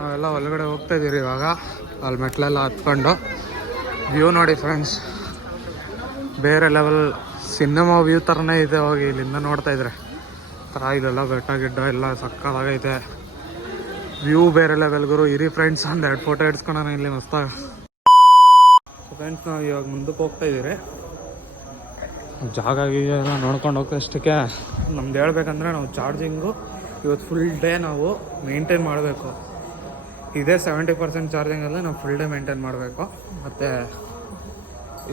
ನಾವೆಲ್ಲ ಒಳಗಡೆ ಹೋಗ್ತಾ ಇದೀರಿ ಇವಾಗ. ಅಲ್ಲಿ ಮೆಟ್ಲೆಲ್ಲ ಹತ್ಕೊಂಡು ವ್ಯೂ ನೋಡಿ ಫ್ರೆಂಡ್ಸ್, ಬೇರೆ ಲೆವೆಲ್ ಸಿನಿಮಾ ವ್ಯೂ ಥರನೇ ಇದೆ. ಹೋಗಿ ಇಲ್ಲಿಂದ ನೋಡ್ತಾ ಇದ್ರೆ ಥರ ಇಲ್ಲೆಲ್ಲ ಬೆಟ್ಟ ಗಿಡ್ಡ ಎಲ್ಲ ಸಕ್ಕತ್ತಾಗೈತೆ. ವ್ಯೂ ಬೇರೆ ಲೆವೆಲ್ಗರು. ಇರಿ ಫ್ರೆಂಡ್ಸ್, ಒಂದೆರಡು ಫೋಟೋ ಇಡ್ಸ್ಕೊಳೋಣ ಇಲ್ಲಿ ಮಸ್ತಾಗ. ಫ್ರೆಂಡ್ಸ್, ನಾವು ಇವಾಗ ಮುಂದಕ್ಕೆ ಹೋಗ್ತಾ ಇದ್ದೀರಿ. ಜಾಗ ಎಲ್ಲ ನೋಡ್ಕೊಂಡು ಹೋಗೋಷ್ಟಕ್ಕೆ ನಮ್ದು ಹೇಳ್ಬೇಕಂದ್ರೆ, ನಾವು ಚಾರ್ಜಿಂಗು ಇವತ್ತು ಫುಲ್ ಡೇ ನಾವು ಮೇಂಟೈನ್ ಮಾಡಬೇಕು. ಇದೇ 70% ಚಾರ್ಜಿಂಗಲ್ಲ ನಾವು ಫುಲ್ ಡೇ ಮೇಂಟೈನ್ ಮಾಡಬೇಕು. ಮತ್ತು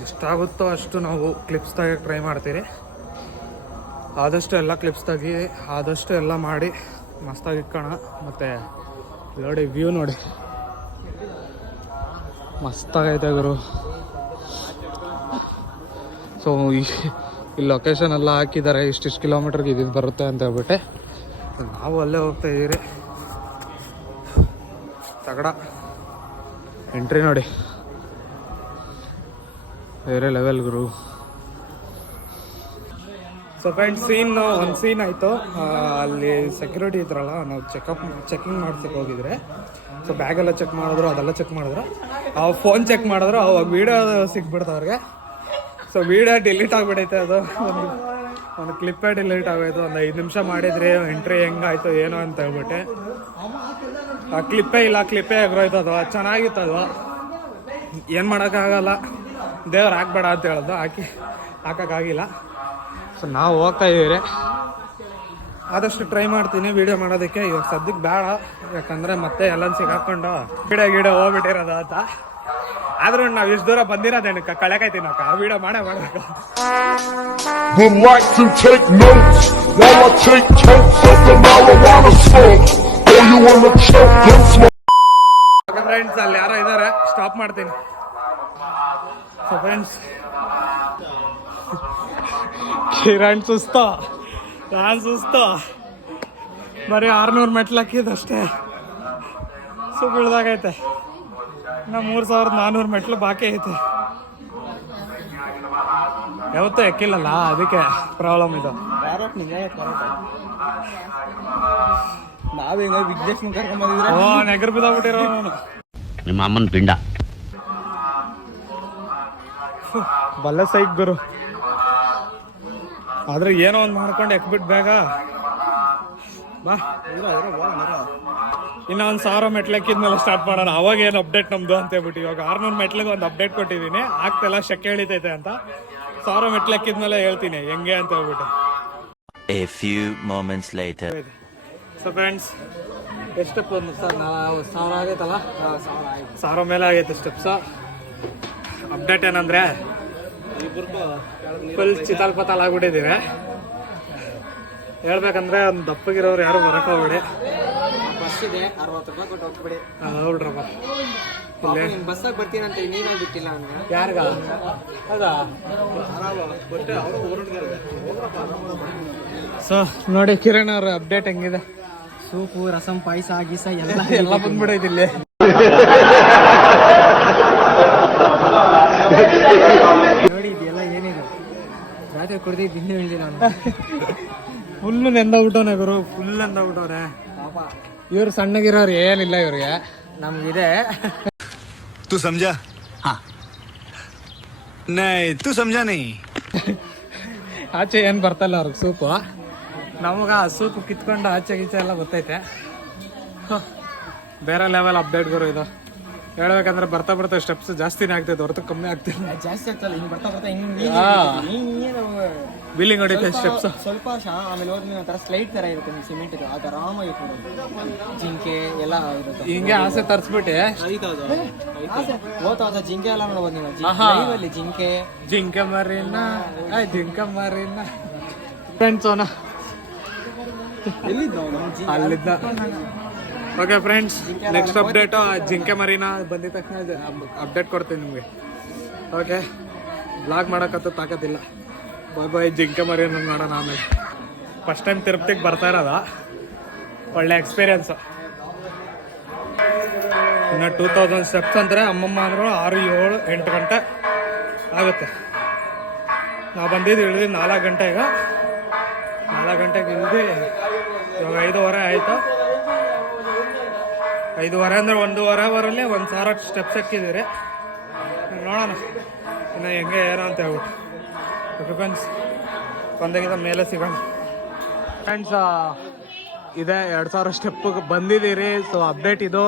ಎಷ್ಟಾಗುತ್ತೋ ಅಷ್ಟು ನಾವು ಕ್ಲಿಪ್ಸ್ ತೆಗಿಯೋಕ್ಕೆ ಟ್ರೈ ಮಾಡ್ತೀರಿ. ಆದಷ್ಟು ಎಲ್ಲ ಕ್ಲಿಪ್ಸ್ ತೆಗಿ, ಆದಷ್ಟು ಎಲ್ಲ ಮಾಡಿ ಮಸ್ತಾಗಿ ಇಟ್ಕೋಣ. ಮತ್ತು ನೋಡಿ ವ್ಯೂ ನೋಡಿ, ಮಸ್ತಾಗೈತೆ ಗುರು. ಸೊ ಇಲ್ಲಿ ಲೊಕೇಶನ್ ಎಲ್ಲ ಹಾಕಿದ್ದಾರೆ, ಇಷ್ಟಿಷ್ಟು ಕಿಲೋಮೀಟ್ರಿಗೆ ಇದು ಬರುತ್ತೆ ಅಂತ ಹೇಳ್ಬಿಟ್ಟೆ ನಾವು ಅಲ್ಲೇ ಹೋಗ್ತಾ ಇದ್ದೀರಿ. ತಗಡ ಎಂಟ್ರಿ ನೋಡಿ, ಬೇರೆ ಲೆವೆಲ್ ಗುರು. ಸೊ ಫ್ರೆಂಡ್ಸ್, ಒಂದು ಸೀನ್ ಆಯಿತು. ಅಲ್ಲಿ ಸೆಕ್ಯೂರಿಟಿ ಇದ್ರಲ್ಲ, ನಾವು ಚೆಕಿಂಗ್ ಮಾಡ್ಸಕ್ಕೆ ಹೋಗಿದ್ರೆ, ಸೊ ಬ್ಯಾಗೆಲ್ಲ ಚೆಕ್ ಮಾಡಿದ್ರು, ಅದೆಲ್ಲ ಚೆಕ್ ಮಾಡಿದ್ರು. ಅವು ಫೋನ್ ಚೆಕ್ ಮಾಡಿದ್ರು, ಅವಾಗ ವೀಡಿಯೋ ಸಿಕ್ಬಿಡ್ತು ಅವ್ರಿಗೆ. ಸೊ ವೀಡಿಯೋ ಡಿಲೀಟ್ ಆಗಿಬಿಡೈತೆ. ಅದು ಒಂದು ಕ್ಲಿಪ್ಪೇ ಡಿಲೀಟ್ ಆಗೋಯ್ತು. ಒಂದು 5 ನಿಮಿಷ ಮಾಡಿದ್ರಿ ಎಂಟ್ರಿ ಹೆಂಗಾಯ್ತು ಏನೋ ಅಂತ ಹೇಳ್ಬಿಟ್ಟೆ. ಆ ಕ್ಲಿಪ್ಪೇ ಎಗ್ರೋಯ್ತು. ಅದು ಚೆನ್ನಾಗಿತ್ತು. ಅದು ಏನು ಮಾಡೋಕ್ಕಾಗಲ್ಲ, ದೇವ್ರು ಹಾಕ್ಬೇಡ ಅಂತ ಹೇಳೋದು, ಹಾಕೋಕ್ಕಾಗಿಲ್ಲ. ಸೊ ನಾವು ಹೋಗ್ತಾ ಇದ್ದೀವಿ. ಆದಷ್ಟು ಟ್ರೈ ಮಾಡ್ತೀನಿ ವೀಡಿಯೋ ಮಾಡೋದಕ್ಕೆ. ಇವಾಗ ಸದ್ಯಕ್ಕೆ ಬೇಡ, ಯಾಕಂದರೆ ಮತ್ತೆ ಎಲ್ಲ ಸಿಗಾಕೊಂಡು ಗಿಡ ಹೋಗ್ಬಿಟ್ಟಿರೋದು ಅಂತ. ಆದ್ರೂ ನಾವು ಇಷ್ಟು ದೂರ ಬಂದಿರೋದೇನಕ್ಕೆ ಕಳೆಕೈತೀನಿ ಅಕ್ಕ, ಆ ವೀಡಿಯೋ ಮಾಡಬೇಕು. ಫ್ರೆಂಡ್ಸ್, ಅಲ್ಲಿ ಯಾರೋ ಇದ್ದಾರೆ, ಸ್ಟಾಪ್ ಮಾಡ್ತೀನಿ. ಸೊ ಫ್ರೆಂಡ್ಸ್, ಕಿರಣ್ ಸುಸ್ತು, ನಾನು ಸುಸ್ತು. ಬರೀ 600 ಮೆಟ್ಲು ಹಾಕಿದಷ್ಟೇ ಸುಳ್ದಾಗೈತೆ. ಇನ್ನು 3400 ಮೆಟ್ಲು ಬಾಕಿ ಐತೆ. ಯಾವತ್ತೂ ಎಕ್ಕಿಲ್ಲಲ್ಲ, ಅದಕ್ಕೆ ಪ್ರಾಬ್ಲಮ್ ಇದು. ನೆಗರು ಬಿದ್ದಾಗ್ಬಿಟ್ಟಿರೋ ನಿಮ್ಮ ಅಮ್ಮನ ಪಿಂಡ ಬಲ್ಲ ಸೈಕ್ ಗುರು. ಆದ್ರೆ ಏನೋ ಒಂದು ಮಾಡ್ಕೊಂಡು ಎಕ್ಬಿಟ್ಟು ಬೇಗ ಬಾ. ಇನ್ನು 1000 ಮೆಟ್ಲಕ್ಕಿದ್ಮೇಲೆ ಸ್ಟಾರ್ಟ್ ಮಾಡೋಣ. ಅವಾಗ ಏನು ಅಪ್ಡೇಟ್ ನಮ್ದು ಅಂತ ಹೇಳ್ಬಿಟ್ಟು ಇವಾಗ 600 ಮೆಟ್ಲಿಗೆ ಒಂದು ಅಪ್ಡೇಟ್ ಕೊಟ್ಟಿದ್ದೀನಿ. ಆಗ್ತೆಲ್ಲ ಶೆಕೆ ಎಳಿತೈತೆ ಅಂತ. 1000 ಮೆಟ್ಲಕ್ಕಿದ್ಮೇಲೆ ಹೇಳ್ತೀನಿ ಹೆಂಗೆ ಅಂತ ಹೇಳ್ಬಿಟ್ಟು. A few moments later. So friends, ಎಷ್ಟು ಸ್ಟೆಪ್? 1000 ಆಗೈತಲ್ಲ, 1000 ಮೇಲೆ ಆಗೈತೆ ಸ್ಟೆಪ್ಸು. ಅಪ್ಡೇಟ್ ಏನಂದ್ರೆ ಫುಲ್ ಚಿತಾಲ್ ಆಗ್ಬಿಟ್ಟಿದ್ದೀವಿ. ಹೇಳ್ಬೇಕಂದ್ರೆ ಒಂದು ದಪ್ಪಗಿರೋರು ಯಾರು ಬರಕ್ಕೆ ಹೋಗ್ಬಿಡಿ. ಹೌದ್ರಪ್ಪ, ಬಸ್ಸಾಗ ಬರ್ತೀನಂತ ನೀನಾಗ ಬಿಟ್ಟಿಲ್ಲ ಯಾರಿಗ? ಹೌದಾ? ಸೊ ನೋಡಿ ಕಿರಣ್ ಅವ್ರ ಅಪ್ಡೇಟ್ ಹೆಂಗಿದೆ. ಸೂಪು, ರಸಂ, ಪಾಯಸ, ಗೀಸ ಎಲ್ಲ ಬಂದ್ಬಿಡೈತಿ ಇಲ್ಲಿ. ನೋಡಿ ಇದೆಲ್ಲ ಏನಿದೆ, ರಾತ್ರಿ ಕುಡ್ದಿದ್ದು ಇನ್ನೂ ಹೇಳಿಲ್ಲ ನಾನು. ಫುಲ್ಲು ನೆಂದೋಗ್ಬಿಟ್ಟವನೆ ಗುರು, ಫುಲ್ ನೆಂದೋಗ್ಬಿಟ್ಟವ್ರೆ. ಇವ್ರು ಸಣ್ಣಗಿರೋರು ಏನಿಲ್ಲ ಇವ್ರಿಗೆ, ನಮ್ಗಿದೆ. तू समझा? हाँ नहीं तू समझा नहीं. ಆಚೆ ಏನು ಬರ್ತಲ್ಲ ಅವ್ರಿಗೆ ಸೂಪು. ನಮಗ ಸೂಪು ಕಿತ್ಕೊಂಡು ಆಚೆ ಗೀಚೆ ಎಲ್ಲ ಗೊತ್ತೈತೆ. ಬೇರೆ ಲೆವೆಲ್ ಅಪ್ಡೇಟ್ ಗುರು ಇದು. ಹೇಳ್ಬೇಕಂದ್ರೆ ಬರ್ತಾ ಸ್ಟೆಪ್ಸ್ ಜಾಸ್ತಿನೇ ಆಗ್ತೈತೆ ಹೊರತು ಕಮ್ಮಿ ಆಗ್ತಿಲ್ಲ. ಜಾಸ್ತಿ ಆಗ್ತಲ್ಲ, ಹಿಂಗೆ ಬರ್ತಾ ಬಿಲ್ಲಿಂಗ್ ಹೊಡಿತೈತೆ ಸ್ಟೆಪ್ಸ್ ಸ್ವಲ್ಪ. ಆಮೇಲೆ ಹೋದ್ಮೇಲೆ ಒಂಥರ ಸ್ಲೈಡ್ ತರ ಇರುತ್ತೆ, ಸಿಮೆಂಟ್ ಇದು, ಅದು ಆರಾಮಾಗಿ ಜಿಂಕೆ ಎಲ್ಲ ಇರುತ್ತೆ. ಹಿಂಗೆ ಆಸೆ ತರಿಸ್ಬಿಟ್ಟೆ ಹೋದ ಜಿಂಕೆ ಎಲ್ಲ ನೋಡ್ಬೋದು ನೀವು. ಜಿಂಕೆ ಮರಿನ ಫ್ರೆಂಡ್ಸ್ ಅವನ ಅಲ್ಲಿದ್ದ. ಓಕೆ ಫ್ರೆಂಡ್ಸ್, ನೆಕ್ಸ್ಟ್ ಅಪ್ಡೇಟು ಜಿಂಕೆ ಮರಿನ ಬಂದಿದ ತಕ್ಷಣ ಅಪ್ಡೇಟ್ ಕೊಡ್ತೀನಿ ನಿಮಗೆ. ಓಕೆ, ಬ್ಲಾಗ್ ಮಾಡೋಕ್ಕಂತೂ ತಾಕತ್ತಿಲ್ಲ. ಬಾಯ್. ಜಿಂಕೆ ಮರಿನ ನೋಡೋಣ ಆಮೇಲೆ. ಫಸ್ಟ್ ಟೈಮ್ ತಿರುಪತಿಗೆ ಬರ್ತಾ ಇರೋದ, ಒಳ್ಳೆ ಎಕ್ಸ್ಪೀರಿಯನ್ಸು. ಇನ್ನು 2000 ಸ್ಟೆಪ್ಸ್ ಅಂದರೆ ಅಮ್ಮಮ್ಮ ಅಂದರು 6, 7, 8 ಗಂಟೆ ಆಗುತ್ತೆ. ನಾವು ಇಳಿದು 4 ಗಂಟೆ. ಈಗ 4 ಗಂಟೆಗೆ ಇಳಿದು ಇವಾಗ 5:15 ಆಯಿತು. 5:15 ಅಂದರೆ 1.5 ಅವರಲ್ಲಿ 1,000 ಸ್ಟೆಪ್ಸ್ ಹಾಕಿದ್ದೀರಿ. ನೋಡೋಣ ಇನ್ನು ಹೆಂಗೆ ಏನೋ ಅಂತ ಹೇಳ್ಬಿಟ್ಟು ಫ್ರೆಂಡ್ಸ್ ಒಂದಗಿದ ಮೇಲೆ ಸಿಗೋಣ. ಫ್ರೆಂಡ್ಸ್ ಇದೆ 2,000 ಸ್ಟೆಪ್ಪಿಗೆ ಬಂದಿದ್ದೀರಿ. ಸೊ ಅಪ್ಡೇಟ್ ಇದು.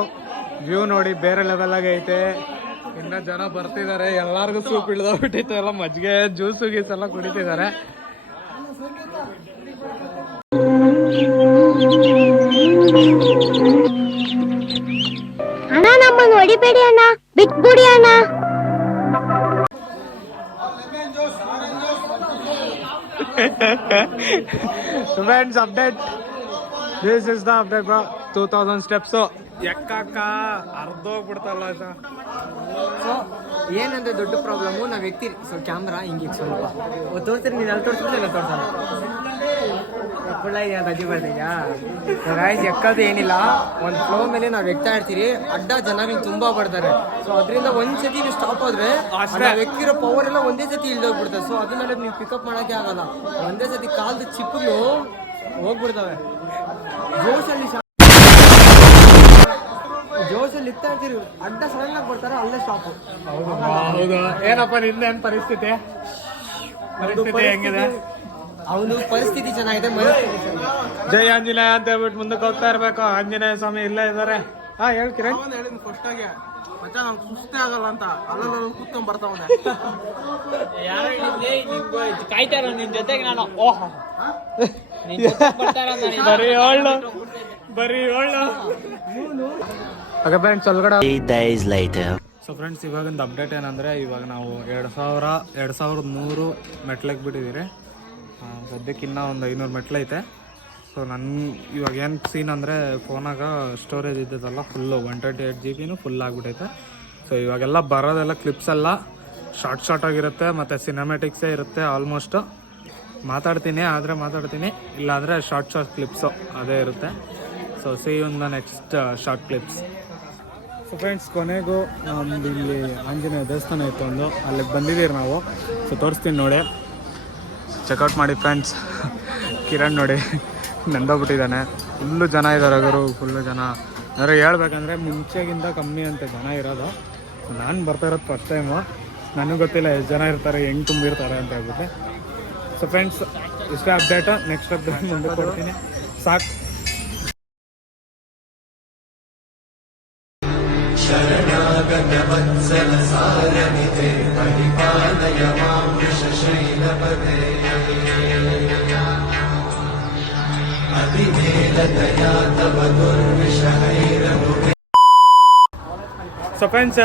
ವ್ಯೂ ನೋಡಿ ಬೇರೆ ಲೆವೆಲಾಗಿ ಐತೆ. ಇನ್ನು ಜನ ಬರ್ತಿದ್ದಾರೆ. ಎಲ್ಲರಿಗೂ ಸೂಪ್ ಇಳ್ದೋಗ್ಬಿಟ್ಟಿತ್ತು. ಎಲ್ಲ ಮಜ್ಜಿಗೆ ಜ್ಯೂಸು ಗೀಸ್ ಎಲ್ಲ ಕುಡಿತಿದ್ದಾರೆ. ಅಣ್ಣ ನಮ್ಮನ್ನು ಹೊಡಿಬೇಡಿ ಅಣ್ಣ, ಬಿಟ್ಬಿಡಿ ಅಣ್ಣ. Friends update, this is the update bro. 2,000 steps ಎಕ್ಕಾಕ ಅರ್ಧೋಗ್ಬಿಡ್ತಲ್ಲ ಸರ್. ಸೊ ಏನಂದ್ರೆ ದೊಡ್ಡ ಪ್ರಾಬ್ಲಮ್ಮು ನಾವು ವ್ಯಕ್ತಿ. ಸೊ ಕ್ಯಾಮ್ರಾ ಹಿಂಗೆ ಸ್ವಲ್ಪ ತೋರಿಸ್ತೀರಿ, ನೀನು ಅಲ್ಲಿ ತೋರಿಸ್ಬಿಟ್ಟು ಎಲ್ಲ ತೋರಿಸಲ್ಲ ಫುಲ್ಲ ಇದೆಯಾ ರಜೆ ಬರ್ತಿದ್ಯಾ. ರೈಸ್ ಎಕ್ಕದು ಏನಿಲ್ಲ, ಒಂದು ಫ್ಲೋ ಮೇಲೆ ನಾವು ವ್ಯಕ್ತಾ ಇರ್ತೀರಿ. ಅಡ್ಡ ಜನಗಳು ತುಂಬಾ ಬರ್ತಾರೆ. ಸೊ ಅದರಿಂದ ಒಂದ್ಸತಿ ನೀವು ಸ್ಟಾಪ್ ಆದ್ರೆ ವ್ಯಕ್ತಿರೋ ಪವರ್ ಎಲ್ಲ ಒಂದೇ ಸತಿ ಇಳ್ದೋಗ್ಬಿಡ್ತದೆ. ಸೊ ಅದನ್ನೆಲ್ಲ ನೀವು ಪಿಕಪ್ ಮಾಡೋಕ್ಕೆ ಆಗಲ್ಲ. ಒಂದೇ ಸತಿ ಕಾಲ್ದು ಚಿಪ್ಪುಗಳು ಹೋಗ್ಬಿಡ್ತವೆ. ಜೋಶಲ್ಲಿ ಇಕ್ತಾ ಇರ್ತೀರಿ, ಅಡ್ಡ ಸಡನ್ ಆಗಿ ಬರ್ತಾರೆ, ಅಲ್ಲೇ ಸ್ಟಾಪ್. ಹೌದು. ಏನಪ್ಪ ನಿಂದೇನು ಪರಿಸ್ಥಿತಿ ಹೆಂಗಿದೆ? ಅವನು ಪರಿಸ್ಥಿತಿ ಚೆನ್ನಾಗಿದೆ, ಜೈ ಆಂಜನೇಯ ಅಂತ ಹೇಳ್ಬಿಟ್ಟು ಮುಂದಕ್ಕೆ ಹೋಗ್ತಾ ಇರ್ಬೇಕು. ಆಂಜನೇಯ ಸ್ವಾಮಿ ಇಲ್ಲೇ ಇದ್ದಾರೆ. ಹಾ ಹೇಳ್ತೀರ ಫಸ್ಟ್ ಆಗಿ ಮಚ್ಚ ನಂಗೆ ಸುಸ್ತೇ ಆಗಲ್ಲ ಅಂತ ಅಲ್ಲ ಕೂತ್ಕೊಂಡ್ ಬರ್ತಾವನೆ. ಕಾಯ್ತಾರ ನಿನ್ ಜೊತೆಗೆ ನಾನು. ಬರೀ ಒಳ್ಳೆ ಓಕೆ ಫ್ರೆಂಡ್ಸ್ ಒಳಗಡೆ. 3 days later. ಸೊ ಫ್ರೆಂಡ್ಸ್ ಇವಾಗಿಂದ ಅಪ್ಡೇಟ್ ಏನಂದರೆ, ಇವಾಗ ನಾವು 2,100 ಮೆಟ್ಲಿಗೆ ಬಿಟ್ಟಿದ್ದೀರಿ. ಸದ್ಯಕ್ಕೆ ಇನ್ನೂ ಒಂದು 500 ಮೆಟ್ಲೈತೆ. ಸೊ ಇವಾಗ ಏನು ಸೀನ್ ಅಂದರೆ, ಫೋನಾಗ ಸ್ಟೋರೇಜ್ ಇದ್ದದಲ್ಲ ಫುಲ್ಲು 128 GB ಫುಲ್ ಆಗಿಬಿಟ್ಟೈತೆ. ಸೊ ಇವಾಗೆಲ್ಲ ಬರೋದೆಲ್ಲ ಕ್ಲಿಪ್ಸ್ ಎಲ್ಲ ಶಾರ್ಟ್ ಆಗಿರುತ್ತೆ ಮತ್ತು ಸಿನಿಮ್ಯಾಟಿಕ್ಸೇ ಇರುತ್ತೆ ಆಲ್ಮೋಸ್ಟು. ಮಾತಾಡ್ತೀನಿ ಇಲ್ಲಾಂದರೆ ಶಾರ್ಟ್ ಕ್ಲಿಪ್ಸು ಅದೇ ಇರುತ್ತೆ. So see you in the next short clips. So friends ಕೊನೆಗೂ ನಮ್ದು ಇಲ್ಲಿ ಆಂಜನೇಯ ದೇವಸ್ಥಾನ ಇತ್ತು ಒಂದು, ಅಲ್ಲಿಗೆ ಬಂದಿದ್ದೀರಿ ನಾವು. ಸೊ ತೋರಿಸ್ತೀನಿ ನೋಡಿ, ಚೆಕ್ಔಟ್ ಮಾಡಿ ಫ್ರೆಂಡ್ಸ್. ಕಿರಣ್ ನೋಡಿ ನೆಂದೋಗ್ಬಿಟ್ಟಿದ್ದಾನೆ. ಫುಲ್ಲು ಜನ ಇದ್ದಾರೆ ಗುರು, ಫುಲ್ಲು ಜನ. ಅಂದರೆ ಹೇಳ್ಬೇಕಂದ್ರೆ ಮುಂಚೆಗಿಂತ ಕಮ್ಮಿ ಅಂತ ಜನ ಇರೋದು. ನಾನು ಬರ್ತಾ ಇರೋದು ಫಸ್ಟ್ ಟೈಮು. ನನಗೆ ಗೊತ್ತಿಲ್ಲ ಎಷ್ಟು ಜನ ಇರ್ತಾರೆ, ಹೆಂಗೆ ತುಂಬಿರ್ತಾರೆ ಅಂತ ಹೇಳ್ಬಿಟ್ಟು. ಸೊ ಫ್ರೆಂಡ್ಸ್ ಇಷ್ಟೇ ಅಪ್ಡೇಟು. ನೆಕ್ಸ್ಟ್ ಅಪ್ಡೇಟ್ ಮುಂದೆ ಕೊಡ್ತೀನಿ. ಸಾಕು. ಸೊ ಫ್ರೆಂಡ್ಸ್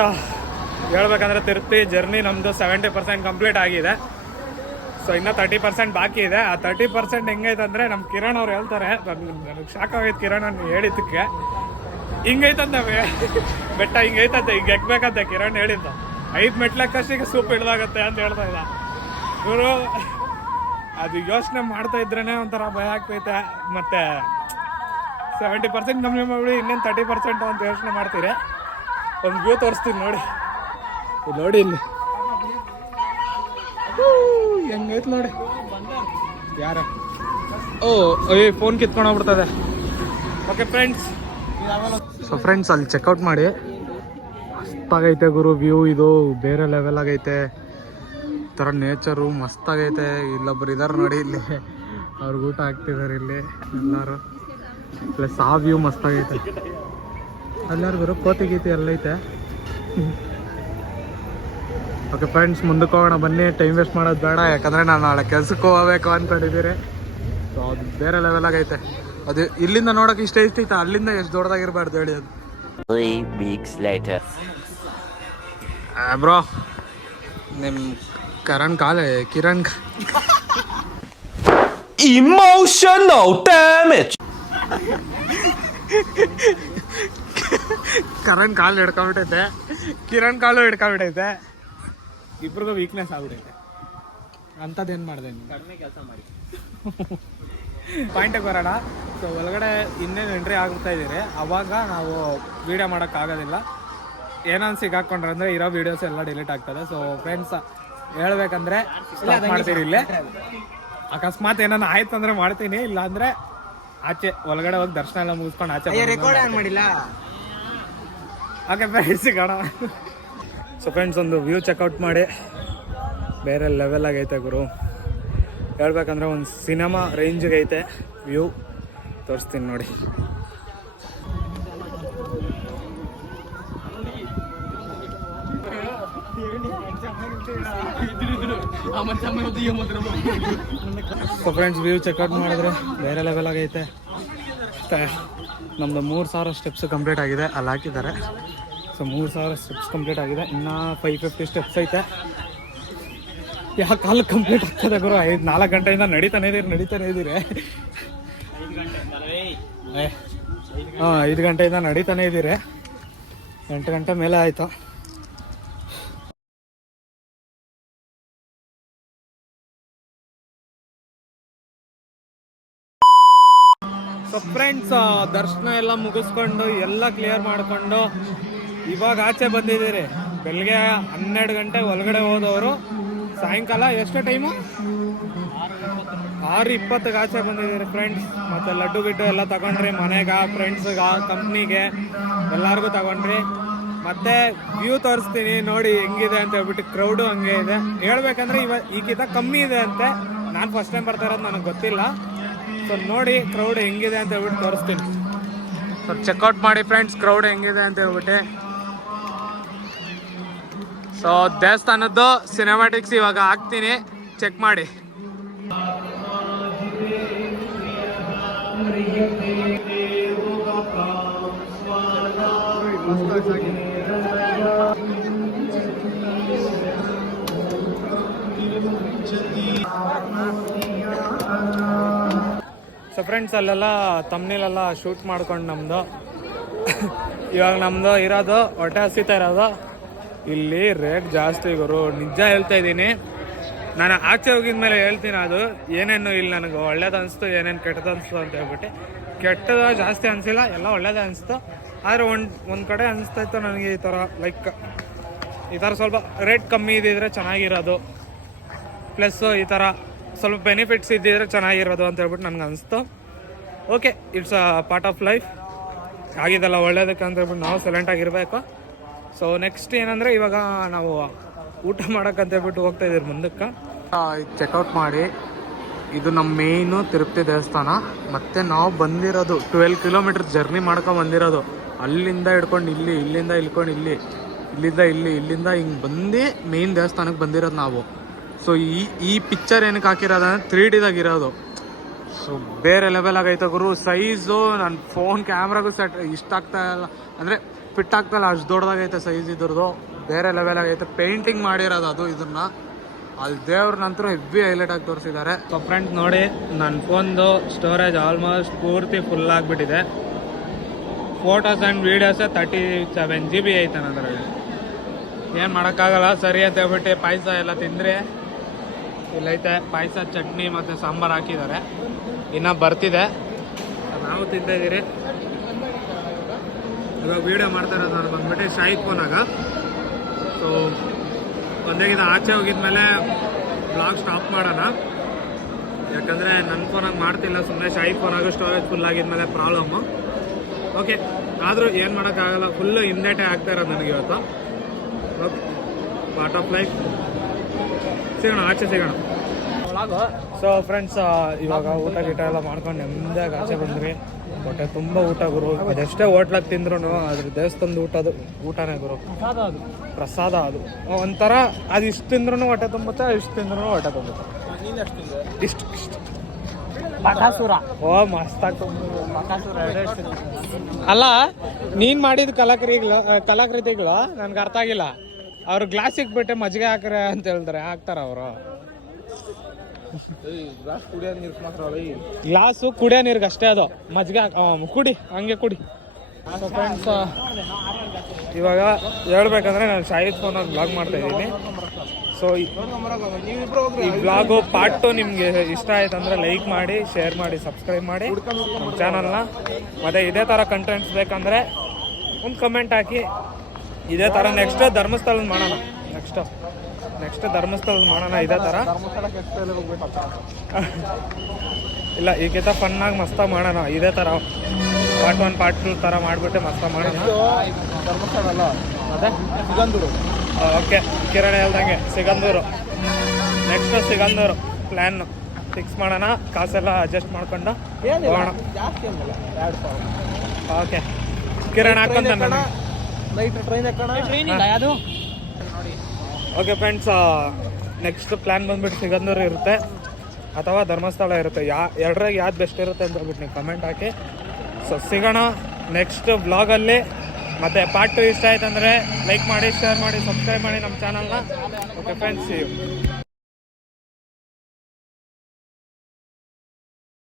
ಹೇಳ್ಬೇಕಂದ್ರೆ ತಿರುಪತಿ ಜರ್ನಿ ನಮ್ಮದು 70% ಕಂಪ್ಲೀಟ್ ಆಗಿದೆ. ಸೊ ಇನ್ನೂ 30% ಬಾಕಿ ಇದೆ. ಆ 30% ಹೆಂಗೈತೆ ಅಂದರೆ, ನಮ್ಮ ಕಿರಣ್ ಅವ್ರು ಹೇಳ್ತಾರೆ, ನನಗೆ ಶಾಕ್ ಆಗೈತೆ ಕಿರಣ್ ಅವ್ನು ಹೇಳಿದ್ದಕ್ಕೆ. ಹಿಂಗೈತಂತ ಬೆಟ್ಟ ಹಿಂಗೈತಂತೆ, ಹಿಂಗೆ ಎಕ್ಬೇಕಂತೆ ಕಿರಣ್ ಹೇಳಿದ್ದು. 5 ಮೆಟ್ಲಕ್ಕಷ್ಟಿಗೆ ಸೂಪ್ ಹಿಡ್ದಾಗತ್ತೆ ಅಂತ ಹೇಳ್ತಾ ಇದ್ದ ಇವರು. ಅದು ಯೋಚನೆ ಮಾಡ್ತಾ ಇದ್ರೇ ಒಂಥರ ಭಯ ಆಗ್ತೈತೆ. ಮತ್ತು 70% ಕಮ್ಮಿ ಮಾಡಿ ಇನ್ನೇನು 30% ಅಂತ ಯೋಚನೆ ಮಾಡ್ತೀರಿ. ಒಂದು ವ್ಯೂ ತೋರಿಸ್ತೀನಿ ನೋಡಿ. ನೋಡಿ ಇಲ್ಲಿ ಹೆಂಗೈತೆ ನೋಡಿ. ಯಾರ ಫೋನ್ ಕಿತ್ಕೊಂಡು ಹೋಗ್ಬಿಡ್ತದೆ. Okay friends. ಸೊ ಫ್ರೆಂಡ್ಸ್ ಅಲ್ಲಿ ಚೆಕ್ಔಟ್ ಮಾಡಿ. ಮಸ್ತಾಗೈತೆ ಗುರು ವ್ಯೂ. ಇದು ಬೇರೆ ಲೆವೆಲ್ ಆಗೈತೆ. ಈ ಥರ ನೇಚರು ಮಸ್ತಾಗೈತೆ. ಇಲ್ಲೊಬ್ಬರು ಇದ್ದಾರೆ ನೋಡಿ ಇಲ್ಲಿ, ಅವ್ರಿಗೆ ಊಟ ಹಾಕ್ತಿದ್ದಾರೆ ಇಲ್ಲಿ ಎಲ್ಲರೂ. ಪ್ಲಸ್ ಆ ವ್ಯೂ ಮಸ್ತಾಗೈತೆ. ಎಲ್ಲರೂ ಗುರು ಕೋತಿ ಗೀತಿ ಎಲ್ಲ ಐತೆ. ಓಕೆ ಫ್ರೆಂಡ್ಸ್ ಮುಂದಕ್ಕೆ ಹೋಗೋಣ ಬನ್ನಿ. ಟೈಮ್ ವೇಸ್ಟ್ ಮಾಡೋದು ಬೇಡ, ಯಾಕಂದರೆ ನಾನು ನಾಳೆ ಕೆಲ್ಸಕ್ಕೆ ಹೋಗಬೇಕು ಅಂದ್ಕೊಂಡಿದ್ದೀರಿ. ಸೊ ಅದು ಬೇರೆ ಲೆವೆಲ್ ಆಗೈತೆ. ಅದು ಇಲ್ಲಿಂದ ನೋಡೋಕೆ ಇಷ್ಟ ಐತೆ, ಅಲ್ಲಿಂದ ಎಷ್ಟು ದೊಡ್ಡದಾಗಿರ್ಬಾರ್ದು ಹೇಳಿ ಅದು. 3 weeks later. ಬ್ರೋ ನಿಮ್ಮ ಕಿರಣ್ Emotional damage. ಕರಣ್ ಕಾಲು ಹಿಡ್ಕೊಂಬಿಟ್ಟೈತೆ, ಕಿರಣ್ ಕಾಲು ಹಿಡ್ಕೊಂಬಿಟ್ಟೈತೆ. ಇಬ್ರಿಗೂ ವೀಕ್ನೆಸ್ ಆಗ್ಬಿಟ್ಟೈತೆ. ಅಂಥದ್ದೇನು ಮಾಡಿದೆ ಕಡಿಮೆ ಕೆಲಸ ಮಾಡಿ ಪಾಯಿಂಟಿಗೆ ಬರೋಣ. ಸೊ ಒಳಗಡೆ ಇನ್ನೇನು ಎಂಟ್ರಿ ಆಗ್ತಾ ಇದ್ದೀರಿ. ಅವಾಗ ನಾವು ವೀಡಿಯೋ ಮಾಡೋಕ್ಕಾಗೋದಿಲ್ಲ. ಏನೋ ಸಿಗಾಕೊಂಡ್ರೆ ಅಂದರೆ ಇರೋ ವೀಡಿಯೋಸ್ ಎಲ್ಲ ಡಿಲೀಟ್ ಆಗ್ತದೆ. ಸೊ ಫ್ರೆಂಡ್ಸ್ ಹೇಳ್ಬೇಕಂದ್ರೆ ಸ್ಟಾಪ್ ಮಾಡ್ತೀರಿ ಇಲ್ಲೇ. ಅಕಸ್ಮಾತ್ ಏನಾನ ಆಯ್ತು ಅಂದರೆ ಮಾಡ್ತೀನಿ, ಇಲ್ಲ ಅಂದರೆ ಆಚೆ ಒಳಗಡೆ ಹೋಗಿ ದರ್ಶನ ಎಲ್ಲ ಮುಗಿಸ್ಕೊಂಡು ಆಚೆ ರೆಕಾರ್ಡ್ ಮಾಡಿಲ್ಲ. ಓಕೆ ಫ್ರೆಂಡ್ಸ್ ಸಿಗೋಣ. ಸೊ ಫ್ರೆಂಡ್ಸ್ ಒಂದು ವ್ಯೂ ಚೆಕ್ಔಟ್ ಮಾಡಿ ಬೇರೆ ಲೆವೆಲ್ ಆಗೈತೆ ಗುರು. ಹೇಳ್ಬೇಕಂದ್ರೆ ಒಂದು ಸಿನಿಮಾ ರೇಂಜಿಗೆ ಐತೆ ವ್ಯೂ. ತೋರಿಸ್ತೀನಿ ನೋಡಿ. ಸೊ ಫ್ರೆಂಡ್ಸ್ ವ್ಯೂ ಚೆಕ್ಔಟ್ ಮಾಡಿದ್ರೆ ಬೇರೆ ಲೆವೆಲ್ ಆಗೈತೆ. ಮತ್ತು ನಮ್ಮದು 3000 ಸ್ಟೆಪ್ಸ್ ಕಂಪ್ಲೀಟ್ ಆಗಿದೆ, ಅಲ್ಲಿ ಹಾಕಿದ್ದಾರೆ. ಸೊ 3000 ಸ್ಟೆಪ್ಸ್ ಕಂಪ್ಲೀಟ್ ಆಗಿದೆ, ಇನ್ನೂ 550 ಸ್ಟೆಪ್ಸ್ ಐತೆ. ಯಾವ ಕಾಲಕ್ಕೆ ಕಂಪ್ಲೀಟ್ ಆಗ್ತದೆ ಗುರು? 4 ಗಂಟೆಯಿಂದ ನಡೀತಾನೆ ಇದ್ದೀರಿ. ಹಾಂ 5 ಗಂಟೆಯಿಂದ ನಡೀತಾನೆ ಇದ್ದೀರಿ. 8 ಗಂಟೆ ಮೇಲೆ ಆಯಿತು. ಸೊ ಫ್ರೆಂಡ್ಸ್ ದರ್ಶನ ಎಲ್ಲ ಮುಗಿಸ್ಕೊಂಡು ಎಲ್ಲ ಕ್ಲಿಯರ್ ಮಾಡಿಕೊಂಡು ಇವಾಗ ಆಚೆ ಬಂದಿದ್ದೀರಿ. ಬೆಳಗ್ಗೆ 12 ಗಂಟೆ ಒಳಗಡೆ ಹೋದವರು ಸಾಯಂಕಾಲ ಎಷ್ಟು ಟೈಮು 6:20ಗೆ ಆಚೆ ಬಂದಿದ್ದೀರಿ ಫ್ರೆಂಡ್ಸ್. ಮತ್ತು ಲಡ್ಡು ಗಿಡ್ಡು ಎಲ್ಲ ತಗೊಂಡ್ರಿ ಮನೆಗೆ, ಫ್ರೆಂಡ್ಸ್ಗೆ, ಕಂಪ್ನಿಗೆ ಎಲ್ಲರಿಗೂ ತಗೊಂಡ್ರಿ. ಮತ್ತು ವ್ಯೂ ತೋರಿಸ್ತೀನಿ ನೋಡಿ ಹೆಂಗಿದೆ ಅಂತ ಹೇಳ್ಬಿಟ್ಟು. ಕ್ರೌಡು ಹಂಗೆ ಇದೆ. ಹೇಳ್ಬೇಕಂದ್ರೆ ಈಗಿಂತ ಕಮ್ಮಿ ಇದೆ ಅಂತೆ. ನಾನು ಫಸ್ಟ್ ಟೈಮ್ ಬರ್ತಾ ಇರೋದು, ನನಗೆ ಗೊತ್ತಿಲ್ಲ. ಸೊ ನೋಡಿ ಕ್ರೌಡ್ ಹೆಂಗಿದೆ ಅಂತ ಹೇಳ್ಬಿಟ್ಟು ತೋರಿಸ್ತೀನಿ. ಸ್ವಲ್ಪ ಚೆಕ್ಔಟ್ ಮಾಡಿ ಫ್ರೆಂಡ್ಸ್ ಕ್ರೌಡ್ ಹೆಂಗಿದೆ ಅಂತ ಹೇಳ್ಬಿಟ್ಟು. ಸೊ ದೇವಸ್ಥಾನದ್ದು ಸಿನಿಮ್ಯಾಟಿಕ್ಸ್ ಇವಾಗ ಹಾಕ್ತೀನಿ, ಚೆಕ್ ಮಾಡಿ. ಸೊ ಫ್ರೆಂಡ್ಸ್ ಅಲ್ಲೆಲ್ಲ ತಮ್ಮನೇಲೆಲ್ಲ ಶೂಟ್ ಮಾಡ್ಕೊಂಡು ನಮ್ಮದು ಇವಾಗ ನಮ್ಮದು ಇರೋದು ಹೊಟ್ಟೆ ಹಸಿತಾ ಇರೋದು. ಇಲ್ಲಿ ರೇಟ್ ಜಾಸ್ತಿ ಗುರು, ನಿಜ ಹೇಳ್ತಾ ಇದ್ದೀನಿ. ನಾನು ಆಚೆ ಹೋಗಿದ ಮೇಲೆ ಹೇಳ್ತೀನಿ ಅದು ಏನೇನು ಇಲ್ಲಿ ನನಗೆ ಒಳ್ಳೇದು ಅನಿಸ್ತು, ಏನೇನು ಕೆಟ್ಟದ್ದು ಅನಿಸ್ತು ಅಂತ ಹೇಳ್ಬಿಟ್ಟು. ಕೆಟ್ಟದ ಜಾಸ್ತಿ ಅನಿಸಿಲ್ಲ, ಎಲ್ಲ ಒಳ್ಳೇದೇ ಅನಿಸ್ತು. ಆದರೆ ಒಂದು ಕಡೆ ಅನಿಸ್ತಾಯಿತ್ತು ನನಗೆ ಈ ಥರ ಲೈಕ್ ಈ ಥರ ಸ್ವಲ್ಪ ರೇಟ್ ಕಮ್ಮಿ ಇದ್ದಿದ್ರೆ ಚೆನ್ನಾಗಿರೋದು, ಪ್ಲಸ್ಸು ಈ ಥರ ಸ್ವಲ್ಪ ಬೆನಿಫಿಟ್ಸ್ ಇದ್ದಿದ್ರೆ ಚೆನ್ನಾಗಿರೋದು ಅಂತ ಹೇಳ್ಬಿಟ್ಟು ನನಗೆ ಅನಿಸ್ತು. Okay, it's a part of life. ಆಗಿದ್ದೆಲ್ಲ ಒಳ್ಳೇದಕ್ಕೆ ಅಂತ ಹೇಳ್ಬಿಟ್ಟು ನಾವು ಸೈಲೆಂಟಾಗಿರಬೇಕು. ಸೊ ನೆಕ್ಸ್ಟ್ ಏನಂದರೆ ಇವಾಗ ನಾವು ಊಟ ಮಾಡೋಕ್ಕಂತ ಹೇಳ್ಬಿಟ್ಟು ಹೋಗ್ತಾ ಇದ್ದೀರಿ ಮುಂದಕ್ಕೆ. ಚೆಕ್ಔಟ್ ಮಾಡಿ ಇದು ನಮ್ಮ ಮೇಯ್ನು ತಿರುಪತಿ ದೇವಸ್ಥಾನ. ಮತ್ತು ನಾವು ಬಂದಿರೋದು 12 ಕಿಲೋಮೀಟರ್ ಜರ್ನಿ ಮಾಡ್ಕೊಂಡು ಬಂದಿರೋದು. ಅಲ್ಲಿಂದ ಹಿಡ್ಕೊಂಡು ಇಲ್ಲಿ, ಇಲ್ಲಿಂದ ಇಳ್ಕೊಂಡು ಇಲ್ಲಿ, ಇಲ್ಲಿಂದ ಇಲ್ಲಿ, ಇಲ್ಲಿಂದ ಹಿಂಗೆ ಬಂದು ಮೇಯ್ನ್ ದೇವಸ್ಥಾನಕ್ಕೆ ಬಂದಿರೋದು ನಾವು. ಸೊ ಈ ಪಿಕ್ಚರ್ ಏನಕ್ಕೆ ಹಾಕಿರೋದು ಅಂದರೆ 3D ಇರೋದು. ಸೊ ಬೇರೆ ಲೆವೆಲ್ ಆಗೈತೆ ಗುರು. ಸೈಜು ನನ್ನ ಫೋನ್ ಕ್ಯಾಮ್ರಾಗೂ ಸೆಟ್ ಇಷ್ಟ ಆಗ್ತಾ ಇಲ್ಲ, ಅಂದರೆ ಫಿಟ್ ಆಗ್ತಾಯಿಲ್ಲ, ಅಷ್ಟು ದೊಡ್ಡದಾಗೈತೆ ಸೈಜ್ ಇದ್ರದ್ದು. ಬೇರೆ ಲೆವೆಲ್ ಆಗೈತೆ. ಪೇಂಟಿಂಗ್ ಮಾಡಿರೋದು ಅದು ಇದನ್ನು. ಅಲ್ಲಿ ದೇವ್ರ ನಂತರ ಹೆವಿ ಹೈಲೈಟ್ ಆಗಿ ತೋರಿಸಿದ್ದಾರೆ. ಸೊ ಫ್ರೆಂಡ್ಸ್ ನೋಡಿ, ನನ್ನ ಫೋನ್ದು ಸ್ಟೋರೇಜ್ ಆಲ್ಮೋಸ್ಟ್ ಪೂರ್ತಿ ಫುಲ್ ಆಗಿಬಿಟ್ಟಿದೆ. ಫೋಟೋಸ್ ಆ್ಯಂಡ್ ವೀಡಿಯೋಸೇ 37 GB ಐತೆ ನನ್ನದ್ರಲ್ಲಿ. ಏನು ಮಾಡೋಕ್ಕಾಗಲ್ಲ. ಸರಿ ಅಂತ ಹೇಳ್ಬಿಟ್ಟು ಪಾಯಸ ಎಲ್ಲ ತಿಂದರೆ ಇಲ್ಲೈತೆ ಪಾಯಸ, ಚಟ್ನಿ ಮತ್ತು ಸಾಂಬಾರು ಹಾಕಿದ್ದಾರೆ. ಇನ್ನೂ ಬರ್ತಿದೆ, ನಾವು ತಿಂತಾಯಿದ್ದೀರಿ. ಇವಾಗ ವೀಡಿಯೋ ಮಾಡ್ತಾ ಇರೋದು ನಾನು ಬಂದ್ಬಿಟ್ಟು ಶಾಹಿದ್ ಫೋನಾಗ. ಸೊ ಒಂದಾಗಿದ್ದ ಆಚೆ ಹೋಗಿದ್ಮೇಲೆ ಬ್ಲಾಗ್ ಸ್ಟಾಪ್ ಮಾಡೋಣ, ಯಾಕಂದರೆ ನನ್ನ ಫೋನಾಗ ಮಾಡ್ತಿಲ್ಲ. ಸುಮ್ಮನೆ ಶಾಹಿದ್ ಫೋನಾಗ ಸ್ಟೋರೇಜ್ ಫುಲ್ ಆಗಿದ್ಮೇಲೆ ಪ್ರಾಬ್ಲಮ್ಮು. ಓಕೆ, ಆದರೂ ಏನು ಮಾಡೋಕ್ಕಾಗಲ್ಲ. ಫುಲ್ಲು ಹಿಂದೇಟೆ ಆಗ್ತಾ ಇರೋದು ನನಗೆ ಇವತ್ತು. Okay, part of life. ಸಿಗೋಣ, ಆಚೆ ಸಿಗೋಣ. ಸೊ ಫ್ರೆಂಡ್ಸ್ ಇವಾಗ ಊಟ ಗೀಟ ಎಲ್ಲ ಮಾಡ್ಕೊಂಡು ನೆಮ್ಮದಿಯಾಗಿ ಆಚೆ ಬಂದ್ರಿ. ಹೊಟ್ಟೆ ತುಂಬ ಊಟ ಗುರು. ಅದೆಷ್ಟೇ ಹೋಟ್ಲಾಗ ತಿಂದ್ರು ಅದ್ರ ದೇವಸ್ಥಾನದ ಊಟನೇ ಗುರು. ಪ್ರಸಾದ ಅದು ಒಂಥರ. ಅದು ಇಷ್ಟು ತಿಂದ್ರೂ ಹೊಟ್ಟೆ ತುಂಬುತ್ತೆ, ಇಷ್ಟು ತಿಂದ್ರೂ ಹೊಟ್ಟೆ ತುಂಬುತ್ತೆ. ಇಷ್ಟು ಬಕಾಸುರ. ಓ ಮಸ್ತ್ ಆಗ್ತದೆ. ಅಲ್ಲ, ನೀನು ಮಾಡಿದ ಕಲಾಕೃತಿಗಳು ನನ್ಗೆ ಅರ್ಥ ಆಗಿಲ್ಲ. ಅವ್ರು ಗ್ಲಾಸಿಗೆ ಬಿಟ್ಟೆ ಮಜ್ಜಿಗೆ ಹಾಕ್ರೆ ಅಂತ ಹೇಳ್ತಾರೆ, ಹಾಕ್ತಾರ ಅವರು. ಗ್ಲಾಸು ಕುಡಿಯೋ ನೀರಿಗೆ ಅಷ್ಟೇ, ಅದು ಮಜ್ಜಿಗೆ ಕುಡಿ, ಹಂಗೆ ಕುಡಿ. ಫ್ರೆಂಡ್ಸ್ ಇವಾಗ ಹೇಳ್ಬೇಕಂದ್ರೆ ನಾನು ಶಾಹಿದ್ ಫೋನಾಗ ಬ್ಲಾಗ್ ಮಾಡ್ತಾ ಇದ್ದೀನಿ. ಸೊ ಈ ಬ್ಲಾಗು ಪಾರ್ಟ್ 2 ನಿಮಗೆ ಇಷ್ಟ ಆಯ್ತು ಅಂದರೆ ಲೈಕ್ ಮಾಡಿ, ಶೇರ್ ಮಾಡಿ, ಸಬ್ಸ್ಕ್ರೈಬ್ ಮಾಡಿ ನಮ್ಮ ಚಾನಲ್ನ. ಮತ್ತು ಇದೇ ಥರ ಕಂಟೆಂಟ್ಸ್ ಬೇಕಂದರೆ ಒಂದು ಕಮೆಂಟ್ ಹಾಕಿ. ಇದೇ ಥರ ನೆಕ್ಸ್ಟ್ ಧರ್ಮಸ್ಥಳದ ಮಾಡೋಣ. ನೆಕ್ಸ್ಟ್ ಧರ್ಮಸ್ಥಳದ ಮಾಡೋಣ ಇದೇ ಥರ. ಇಲ್ಲ, ಈಗಿಂತ ಫನ್ನಾಗಿ ಮಸ್ತಾಗಿ ಮಾಡೋಣ ಇದೇ ಥರ. ಪಾರ್ಟ್ 1 ಪಾರ್ಟ್ 2 ಥರ ಮಾಡಿಬಿಟ್ಟು ಮಸ್ತ ಮಾಡೋಣ. ಧರ್ಮಸ್ಥಳ ಅಲ್ಲ ಅದೇ ಸಿಗಂದೂರು. ಓಕೆ, ಕಿರಣ್ ಹೇಳ್ದಂಗೆ Sigandur. Next Sigandur plan fix ಮಾಡೋಣ. ಕಾಸೆಲ್ಲ ಅಡ್ಜಸ್ಟ್ ಮಾಡ್ಕೊಂಡು ಹೋಗೋಣ. ಜಾಸ್ತಿ ಅನ್ನಲ್ಲ, 2000. ಓಕೆ, ಕಿರಣ್ ಹಾಕೊಂತ ನೈಟ್ ಟ್ರೈನ್ ಹಾಕೋಣ. ಯಾವುದು ಓಕೆ ಫ್ರೆಂಡ್ಸ್, ನೆಕ್ಸ್ಟ್ ಪ್ಲ್ಯಾನ್ ಬಂದ್ಬಿಟ್ಟು ಸಿಗಂದೂರು ಇರುತ್ತೆ ಅಥವಾ ಧರ್ಮಸ್ಥಳ ಇರುತ್ತೆ. ಎರಡರಾಗ ಯಾವ್ದು ಬೆಸ್ಟ್ ಇರುತ್ತೆ ಅಂತ ಹೇಳ್ಬಿಟ್ಟು ನೀವು ಕಮೆಂಟ್ ಹಾಕಿ. ಸೊ ಸಿಗೋಣ ನೆಕ್ಸ್ಟ್ ಬ್ಲಾಗಲ್ಲಿ. ಮತ್ತು ಪಾರ್ಟ್ 2 ಇಷ್ಟ ಆಯ್ತು ಅಂದರೆ ಲೈಕ್ ಮಾಡಿ, ಶೇರ್ ಮಾಡಿ, ಸಬ್ಸ್ಕ್ರೈಬ್ ಮಾಡಿ ನಮ್ಮ ಚಾನಲ್ನ. Okay friends, see you.